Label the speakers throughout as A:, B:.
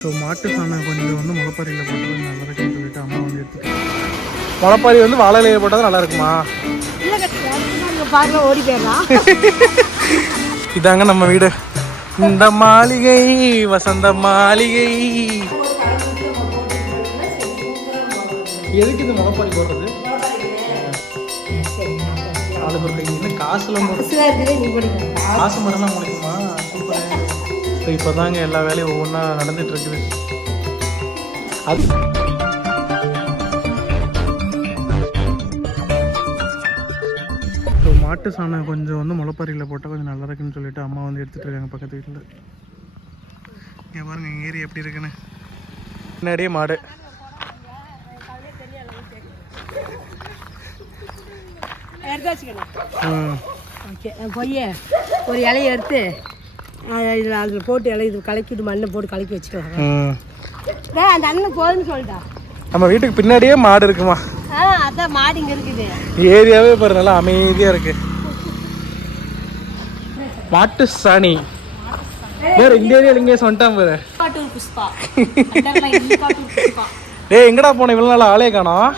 A: So மாட்டு சாணம் கொஞ்சம் வந்து முளைப்பாரியில் போட்டு கொஞ்சம் நல்லா இருக்குன்னு சொல்லிட்டு அம்மா வந்து எடுத்துட்டு முளைப்பாரி வந்து வாழை இலையில போட்டால் நல்லா இருக்குமா?
B: ஓடி போயிடலாம்
A: இதாங்க நம்ம வீடு. இந்த மாளிகை வசந்த மாளிகை. எதுக்கு இந்த முளைப்பாரி போடுறது? ஆளுக்கு ஒரு கை என்ன காசுலாம் காசு மட்டும்தான் முடிக்குமா சூப்பர். ஸோ இப்போ தாங்க எல்லா வேலையும் ஒவ்வொன்றா நடந்துட்டு இருக்குது அது ஸோ மாட்டு சாணம் கொஞ்சம் வந்து முளைப்பாரியில் போட்டால் கொஞ்சம் நல்லா இருக்குன்னு சொல்லிட்டு அம்மா வந்து எடுத்துட்டு இருக்காங்க பக்கத்து வீட்டில் இங்கே பாருங்க எங்கள் ஏரியா எப்படி இருக்குன்னு. முன்னாடியே மாடு.
B: எடுத்து வச்சுக்கணும். ஓகே போய் ஒரு இலைய எடுத்து இதில் அதில் போட்டு இலை இது கலக்கிட்டு மண்ணை போட்டு கலக்கி டேய், அந்த அண்ணன் போதுன்னு சொல்லிட்டா.
A: நம்ம வீட்டுக்கு பின்னாடியே மாடு இருக்குமா?
B: ஆ அதான் மாடு இங்கே இருக்குது.
A: ஏரியாவே பாரு நல்லா அமைதியா இருக்கு. மாட்டு சாணி வேற இந்த ஏரியால இங்கே வந்துட்டான் பாரு. டேய் எங்கடா போன? இவ்வளவு நாள் ஆளே காணோம்.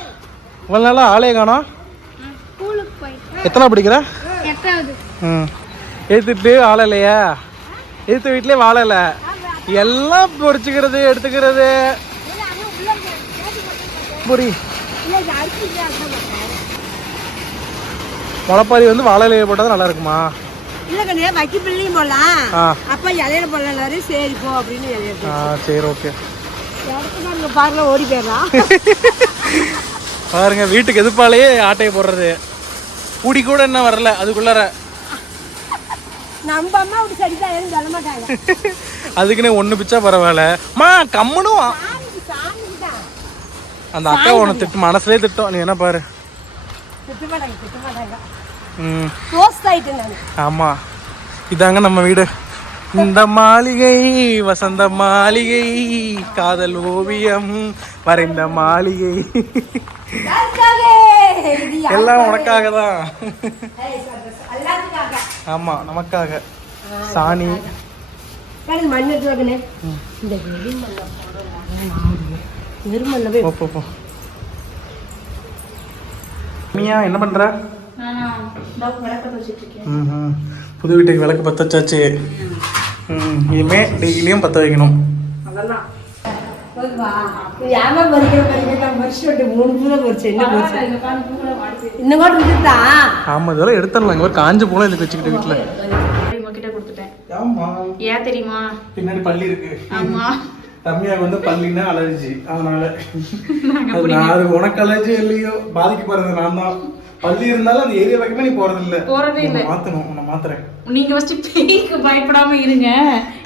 A: இவ்வளவு நாளா ஆளே காணோம். எத்தனை படிக்கிற?
B: எட்டாவது.
A: ம். எடுத்துட்டு இல்லையா எடுத்த வீட்லயே வாழை இல்லை எல்லாம் பொறிச்சுக்கிறது எடுத்துக்கிறது. புரி. முளைப்பாரி வந்து வாழை இலையை போட்டால் நல்லா இருக்குமா?
B: இல்லை கண்ணே வைக்க பிள்ளையும் போடலாம். அப்பா இலையில போடலாம் சரி போ அப்படின்னு இலையில
A: ஆ சரி ஓகே.
B: பாருங்க ஓடி போயிடலாம்.
A: பாருங்க வீட்டுக்கு எதிர்ப்பாலேயே ஆட்டையை போடுறது. கூடி கூட என்ன வரல அதுக்குள்ளார.
B: நம்ம அம்மா அப்படி சரிதான் எதுவும் சொல்ல மாட்டாங்க?
A: அதுக்குன்னே ஒன்று பிச்சா பரவாயில்ல. மா கம்முனும் அந்த அக்கா உன்னை திட்டு மனசுலேயே திட்டம். நீ என்ன பாரு.
B: திட்ட மாட்டாங்க திட்ட மாட்டாங்க.
A: ம்.
B: போஸ்ட் ஆயிட்டேன் நான்.
A: ஆமாம் இதாங்க நம்ம வீடு. இந்த மாளிகை வசந்த மாளிகை காதல் ஓவியம் வரைந்த மாளிகை. எல்லாம் உனக்காக தான் ஆமாம் நமக்காக. சாணி.
B: மண் எடுத்து இந்த
A: போ போ மியா என்ன பண்ற? ம்ஹும். புது வீட்டுக்கு விளக்கு பற்ற வச்சாச்சு ம் இனிமே டெய்லியும் பற்ற வைக்கணும்.
B: அதெல்லாம். மூணு பூனை பறிச்சு. என்ன பறிச்சு? இன்னும் கூட விட்டுட்டா
A: ஆமாம் இதெல்லாம் எடுத்துடலாம். இங்கே ஒரு காஞ்ச போல இதுக்கு வச்சுக்கிட்டு வீட்டில்.
C: உங்ககிட்ட கொடுத்துட்டேன்.
A: ஆமா
C: ஏன் தெரியுமா?
A: பின்னாடி பள்ளி இருக்கு.
C: ஆமா.
A: ரம்யாவுக்கு வந்து பள்ளின்னா அலர்ஜி. அதனால. அது உனக்கு அலர்ஜி இல்லையோ பாதிக்கப்படுறது நான் தான் பள்ளி இருந்தாலும் அந்த ஏரியா பக்கமே நீ போறது இல்ல
C: போறதே இல்ல.
A: மாத்தணும். மாத்துறேன்.
C: நீங்க ஃபர்ஸ்ட் பேய்க்கு பயப்படாம இருங்க.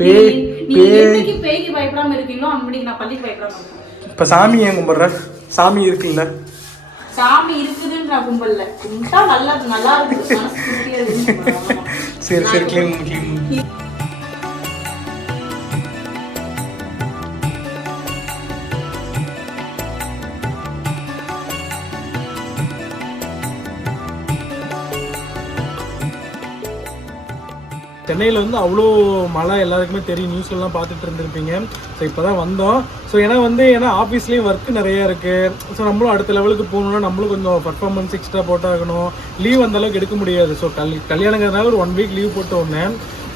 A: பேய்,
C: நீங்க-. என்னைக்கு பேய்க்கு பயப்படாம இருக்கீங்களோ அன்னைக்கு நான் பள்ளிக்கு பயப்படாம இருக்கேன்
A: இப்ப சாமி ஏன் கும்பிடுற? சாமி இருக்குல்ல.
C: சாமி இருக்குதுன்னு நான் கும்பல்ல. கும்பிட்டா நல்லா நல்லா இருக்கு.
A: சரி சரி கிளீன் கிளீன் சென்னையில் வந்து அவ்வளோ மழை எல்லாருக்குமே தெரியும். நியூஸ்லாம் பார்த்துட்டு இருந்திருப்பீங்க. ஸோ இப்போ தான் வந்தோம். ஸோ ஏன்னா வந்து ஏன்னா ஆஃபீஸ்லேயும் ஒர்க் நிறையா இருக்குது ஸோ நம்மளும் அடுத்த லெவலுக்கு போகணுன்னா நம்மளும் கொஞ்சம் பர்ஃபார்மன்ஸ் எக்ஸ்ட்ரா போட்டாகணும். லீவ் அந்தளவுக்கு எடுக்க முடியாது. ஸோ கல் கல்யாணங்கிறதுனால ஒரு ஒன் வீக் லீவ் போட்ட உடனே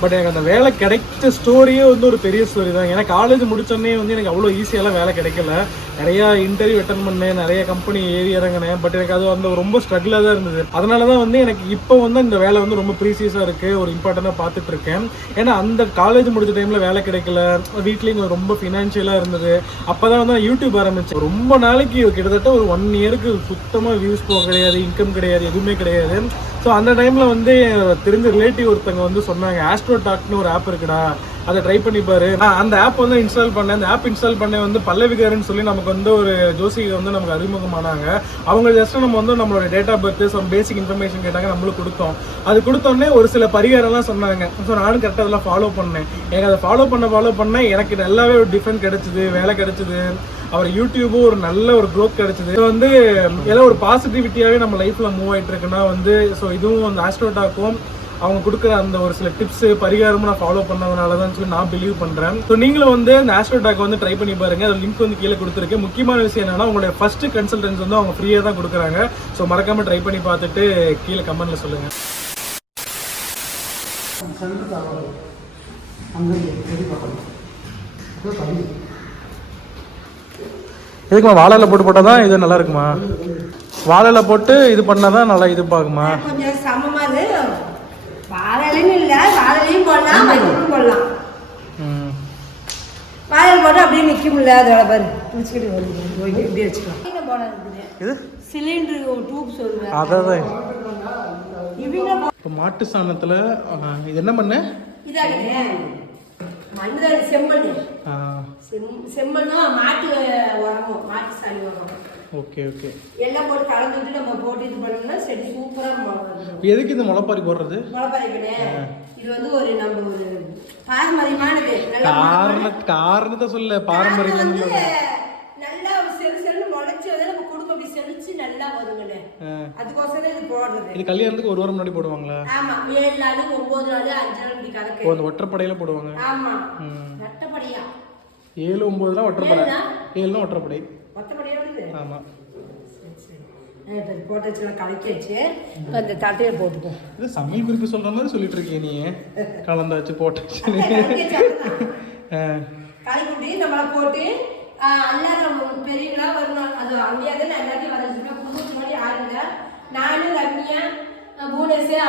A: பட் எனக்கு அந்த வேலை கிடைச்ச ஸ்டோரியே வந்து ஒரு பெரிய ஸ்டோரி தான். ஏன்னா காலேஜ் முடிச்சோடனே வந்து எனக்கு அவ்வளோ ஈஸியாலாம் வேலை கிடைக்கல. நிறையா இன்டர்வியூ அட்டன் பண்ணேன் நிறைய கம்பெனி ஏறி இறங்கினேன். பட் எனக்கு அது வந்து ரொம்ப ஸ்ட்ரகிளாக தான் இருந்தது. அதனால தான் வந்து எனக்கு இப்போ வந்து இந்த வேலை வந்து ரொம்ப ப்ரீசியஸாக இருக்குது ஒரு இம்பார்ட்டண்ட்டாக பார்த்துட்டு இருக்கேன். ஏன்னா அந்த காலேஜ் முடிச்ச டைமில் வேலை கிடைக்கல. வீட்லேயும் ரொம்ப ஃபினான்ஷியலாக இருந்தது. அப்போ தான் வந்து நான் யூடியூப் ஆரம்பித்தேன் ரொம்ப நாளைக்கு கிட்டத்தட்ட ஒரு ஒன் இயருக்கு சுத்தமாக வியூஸ் போக கிடையாது இன்கம் கிடையாது எதுவுமே கிடையாது. ஸோ அந்த டைமில் வந்து தெரிஞ்ச ரிலேட்டிவ் ஒருத்தங்க வந்து சொன்னாங்க ஆஸ்ட்ரோ டாக்னு ஒரு ஆப் இருக்குடா அதை ட்ரை பண்ணி பாரு. நான் அந்த ஆப் வந்து இன்ஸ்டால் பண்ணேன். அந்த ஆப் இன்ஸ்டால் பண்ண வந்து பல்லவிகாரன்னு சொல்லி நமக்கு வந்து ஒரு ஜோசிகை வந்து நமக்கு அறிமுகமானாங்க. அவங்க ஜஸ்ட் நம்ம வந்து நம்மளோட date of birth some basic information கேட்டாங்க நம்மளும் கொடுத்தோம். அது கொடுத்தோடனே ஒரு சில பரிகாரம்லாம் சொன்னாங்க. ஸோ நானும் கரெக்டாக அதெல்லாம் ஃபாலோ பண்ணேன். எனக்கு அதை ஃபாலோ பண்ண ஃபாலோ பண்ணேன் எனக்கு நல்லாவே ஒரு டிஃபரெண்ட் கிடைச்சிது வேலை கிடைச்சிது. அவர் யூடியூபும் ஒரு நல்ல ஒரு growth கிடைச்சது. இது வந்து எல்லாம் ஒரு பாசிட்டிவிட்டியாகவே நம்ம லைஃப்பில் மூவ் ஆகிட்டு இருக்குன்னா வந்து ஸோ இதுவும் அந்த ஆஸ்ட்ரோடாக்கும் அவங்க கொடுக்குற அந்த ஒரு சில டிப்ஸ் பரிகாரமும் நான் ஃபாலோ பண்ணதுனால தான் சொல்லி நான் பிலீவ் பண்ணுறேன் ஸோ நீங்களும் வந்து இந்த ஆஸ்ட்ரோடாக் வந்து ட்ரை பண்ணி பாருங்க. அது லிங்க் வந்து கீழே கொடுத்துருக்கேன் முக்கியமான விஷயம் என்னன்னா உங்களுடைய ஃபர்ஸ்ட் கன்சல்டன்ஸ் வந்து அவங்க ஃப்ரீயாக தான் கொடுக்குறாங்க. ஸோ மறக்காம ட்ரை பண்ணி பார்த்துட்டு கீழே கமெண்ட்ல சொல்லுங்க. எதுக்குமா வாழையில போட்டு போட்டால் தான் இது நல்லா இருக்குமா வாழையில போட்டு இது பண்ணால் தான் நல்லா இது பாக்குமா
B: கொஞ்சம் சமமா இருக்கு வாழையிலும் இல்ல வாழையிலையும் போடலாம் மஞ்சளும் போடலாம்.
A: ம்.
B: வாழையில போட்டு அப்படியே நிக்க முடியல அதோட பாரு. பிடிச்சிக்கிட்டு வருது இப்படி வச்சுக்கலாம்.
A: இது
B: சிலிண்டர்
A: அதான் இப்போ மாட்டு சாணத்தில் இது என்ன பண்ண
B: செம்மண் செம் செம்மண்ணும் மாட்டு உரமும் மாட்டு சாணி உரம்
A: ஓகே ஓகே.
B: எல்லாம் போட்டு கலந்துட்டு நம்ம போட்டு இது பண்ணோம்னா செடி சூப்பராக வளரும்
A: எதுக்கு இந்த முளைப்பாரி போடுறது?
B: முளைப்பாரிக்கணே இது வந்து ஒரு நம்ம ஒரு பாரம்பரியமானது.
A: காரண காரணத்தை சொல்ல பாரம்பரியம்
B: நல்லா செல் செல்லு முளைச்சு வந்து நம்ம குடும்பம் அப்படி செழிச்சு நல்லா வருங்கண்ணே அதுக்கோசரம் இது போடுறது.
A: இது கல்யாணத்துக்கு ஒரு வாரம் முன்னாடி போடுவாங்களா?
B: ஆமா ஏழு நாள் ஒன்பது நாள் அஞ்சு நாள் இப்படி
A: அந்த ஒற்றைப்படையில போடுவாங்க.
B: ஆமா. நட்டப்படியா
A: ஏழு ஒன்பதுலாம் ஒற்றைப்படை?
B: ஏழுனா
A: ஒற்றைப்படை. ஆமாம்
B: போட்டு வச்சு கலக்கி வச்சு இப்போ தட்டையை போட்டுக்கோ.
A: இது சமையல் குறிப்பு சொல்ற மாதிரி சொல்லிட்டு இருக்கிய நீ கலந்தாச்சு போட்டாச்சு
B: கலக்கி நம்மளை போட்டு எல்லாரும் பெரியவங்களா வரணும் அது அங்கேயே தான் எல்லாத்தையும் வர வச்சுருக்கேன் குடும்பத்துக்கு முன்னாடி ஆளுங்க. நானும் ரம்யா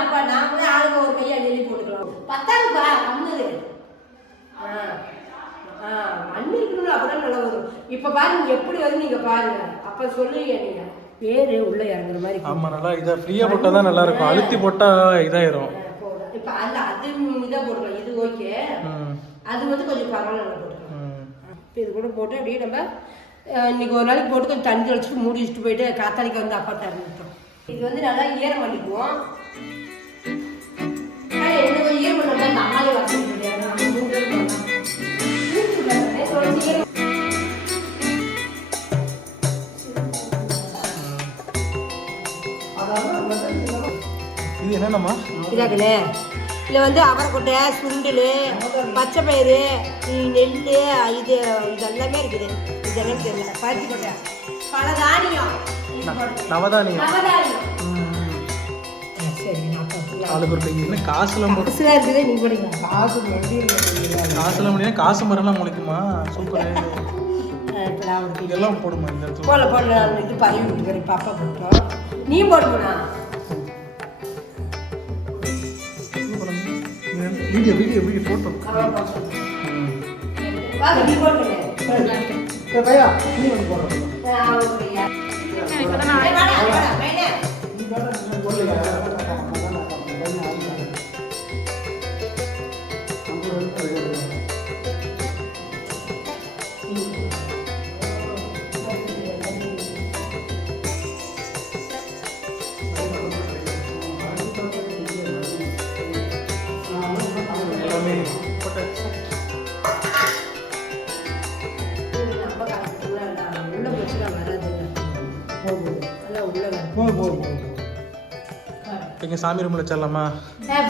B: அப்பா நாங்களே ஆளுங்க ஒரு கையை எழுதி போட்டுக்கலாம். பத்தாதுப்பா கம்முது மண்ணு இருக்கணும் அப்பதான் நல்லா வரும். இப்போ பாருங்க எப்படி வரும் நீங்க பாருங்க. அப்ப சொல்லுவீங்க நீங்க. வேறு உள்ள இறங்குற மாதிரி
A: ஆமா நல்லா இதை ஃப்ரீயா போட்டா தான் நல்லா இருக்கும். அழுத்தி போட்டா இதாயிரும்.
B: இப்போ அல்ல அது இதாக போட்டுக்கலாம். இது ஓகே. அது வந்து கொஞ்சம் பரவாயில்ல போட்டுக்கலாம். இது கூட போட்டு அப்படியே நம்ம இன்னைக்கு ஒரு நாளைக்கு போட்டு கொஞ்சம் தண்ணி தெளிச்சுட்டு மூடி வச்சுட்டு போயிட்டு காத்தாடிக்கு வந்து அப்பா ஊற்றும் இது வந்து நல்லா ஈரம் பண்ணிக்குவோம்
A: இது என்னென்னம்மா
B: இதாக்குண்ணே இதில் வந்து அவரைக்கொட்டை சுண்டல் பச்சை பயிறு நெல் இது இது எல்லாமே இருக்குது. இது என்னன்னு தெரியல. பருத்தி கொட்டை. பல தானியம்.
A: நவதானியம். காசுலாம் போட்டு
B: காசுலாம் காசு
A: மரம்லாம் முளைக்குமா? சூப்பர். இதெல்லாம் போடுமா இந்த
B: போடல நான் இது பரவி விட்டுக்கிறேன் அப்பா போட்டோம் நீ போடுமா
A: வீடியோ வீடியோ வீடியோ
B: போட்டுங்க
A: பையா நீ வந்து போடுறோம் எல்லாமே சாமி ரூம்ல வச்சிடலாமா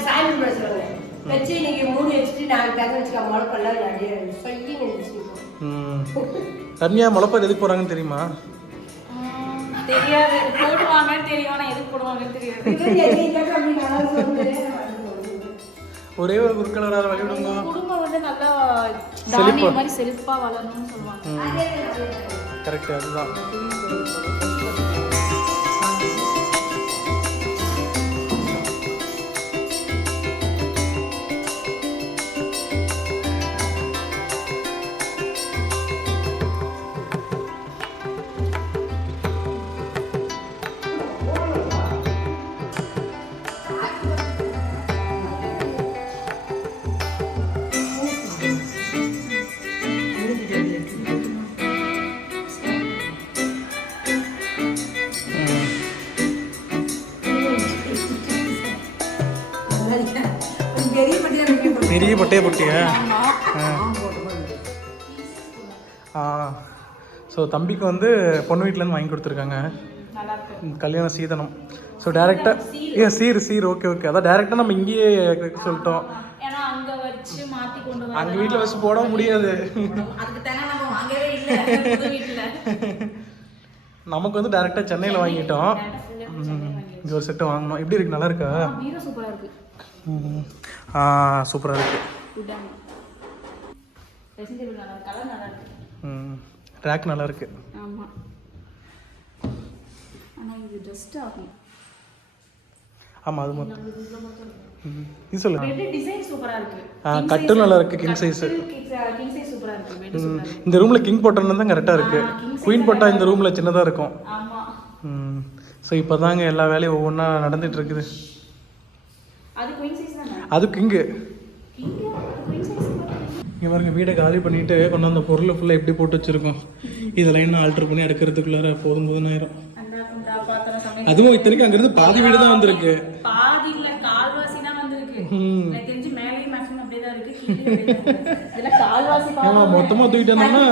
B: சாமி கும்பிட சொல்லுங்க. வச்சு நீங்க மூடி வச்சுட்டு நாங்க தங்க வச்சுக்க முளைப்பெல்லாம் நிறைய சொல்லி
A: ம். ரம்யா முளைப்பார் எதுக்கு போறாங்கன்னு தெரியுமா?
C: தெரியாது. போடுவாங்கன்னு தெரியும். எதுக்கு போடுவாங்கன்னு தெரியாது.
A: ஒரே ஒரு குறுக்கலரால் வழிவிடுங்க
C: குடும்பம் வந்து நல்லா தானியம் மாதிரி செழிப்பா வளரணும்னு சொல்லுவாங்க.
A: கரெக்ட் அதுதான்.
B: பெரிய
A: பட்டைய போட்டியா ஆ. ஸோ தம்பிக்கு வந்து பொண்ணு வீட்டிலேருந்து வாங்கி கொடுத்துருக்காங்க.
C: நல்லா இருக்கு
A: கல்யாண சீதனம். ஸோ டேரெக்டாக ஏ சீர் சீர். ஓகே ஓகே அதான் டேரெக்டாக நம்ம இங்கேயே சொல்லிட்டோம்.
C: அங்க
A: வீட்டில் வச்சு போட முடியாது. நமக்கு வந்து டேரெக்டாக சென்னையில் வாங்கிட்டோம். இங்கே ஒரு செட்டு வாங்கணும். எப்படி இருக்கு? நல்லா இருக்கா. சூப்பராக இருக்கு.
C: உடன் ட்ரெஸ்ஸிங் டேபிள் நல்லா இருக்கு. கலர் நல்லா இருக்கு
A: ம் ரேக் நல்லா இருக்கு ஆமாம் அது மட்டும். இது சொல்லு
C: பெட் டிசைன் சூப்பரா இருக்கு.
A: ஆ கட்டும் நல்லா இருக்கு கிங் சைஸ்
C: கிங் சைஸ்
A: இந்த ரூமில் கிங் போட்டோன்னு தான் கரெக்டாக இருக்கு. குயின் போட்டால் இந்த ரூமில் சின்னதாக இருக்கும்.
C: ஆமா.
A: ம் ஸோ இப்போ தாங்க எல்லா வேலையும் ஒவ்வொன்றா நடந்துட்டு இருக்குது.
C: அது
A: கிங்கு இங்கே பாருங்க வீடை காலி பண்ணிட்டு கொண்டாந்த பொருளை ஃபுல்லாக எப்படி போட்டு வச்சிருக்கோம். இதெல்லாம் இன்னும் ஆல்டர் பண்ணி எடுக்கிறதுக்குள்ளார போதும் போதும் ஆயிரும் அதுவும் இத்தனைக்கும் அங்கேருந்து பாதி வீடு தான் வந்திருக்கு.
C: பாதி இல்ல கால்வாசினா வந்திருக்கு.
A: ம்.
C: எனக்கு தெரிஞ்சு மேலேயும் மேக்ஸிமம் அப்படியே தான் இருக்கு கீழே அப்படியே தான் இருக்கு. இதெல்லாம் கால்வாசி பாத்திரம்
A: ஆமாம் மொத்தமாக தூக்கிட்டு வந்தோம்னா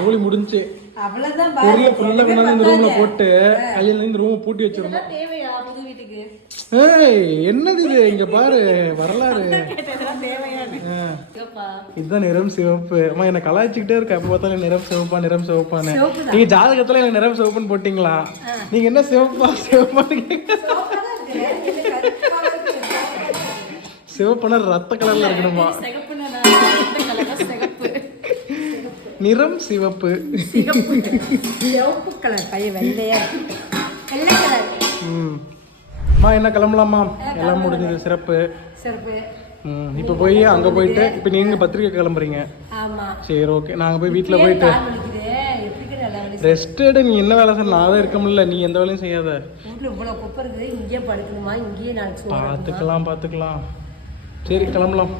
A: கோழி முடிஞ்சு.
B: அவ்வளவுதான்
A: பொருளை ஃபுல்லாக கொண்டாந்து இந்த ரூமில் போட்டு கையில் இந்த ரூமை பூட்டி வச்சிருந்தோம்
C: இதெல்லாம் தேவையா? புது வீட்டுக்கு
A: ஏய் என்னது இது? இங்கே பாரு வரலாறு. இதுதான் நிறம் சிவப்பு. அம்மா என்ன கலாய்ச்சிக்கிட்டே இருக்க. எப்போ பார்த்தாலும் நிறம் சிவப்பா நிறம் சிவப்பான்னு.
B: சிவப்பு
A: நீங்க ஜாதகத்துல எனக்கு நிறம் சிவப்புன்னு போட்டீங்களா? நீங்க என்ன சிவப்பா சிவப்பான்னு சிவப்புனா ரத்த கலர்ல இருக்கணுமா? நிறம் சிவப்பு.
B: சிவப்பு கலர் பையன் வெள்ளையா. வெள்ளை கலர்
A: ம். அம்மா என்ன கிளம்பலாமா? எல்லாம் முடிஞ்சது சிறப்பு.
B: சிறப்பு.
A: இப்போ போய் அங்க போயிட்டு இப்போ நீங்க பத்திரிக்கை கிளம்புறீங்க.
B: ஆமா.
A: சரி ஓகே. நாங்க போய் வீட்ல போயிட்டு. ரெஸ்ட் எடு நீ என்ன வேலை செய்ய நான் தான் இருக்க முடியல. நீ எந்த வேலையும் செய்யாத.
B: வீட்டுல
A: பார்த்துக்கலாம் பார்த்துக்கலாம் சரி கிளம்பலாம்.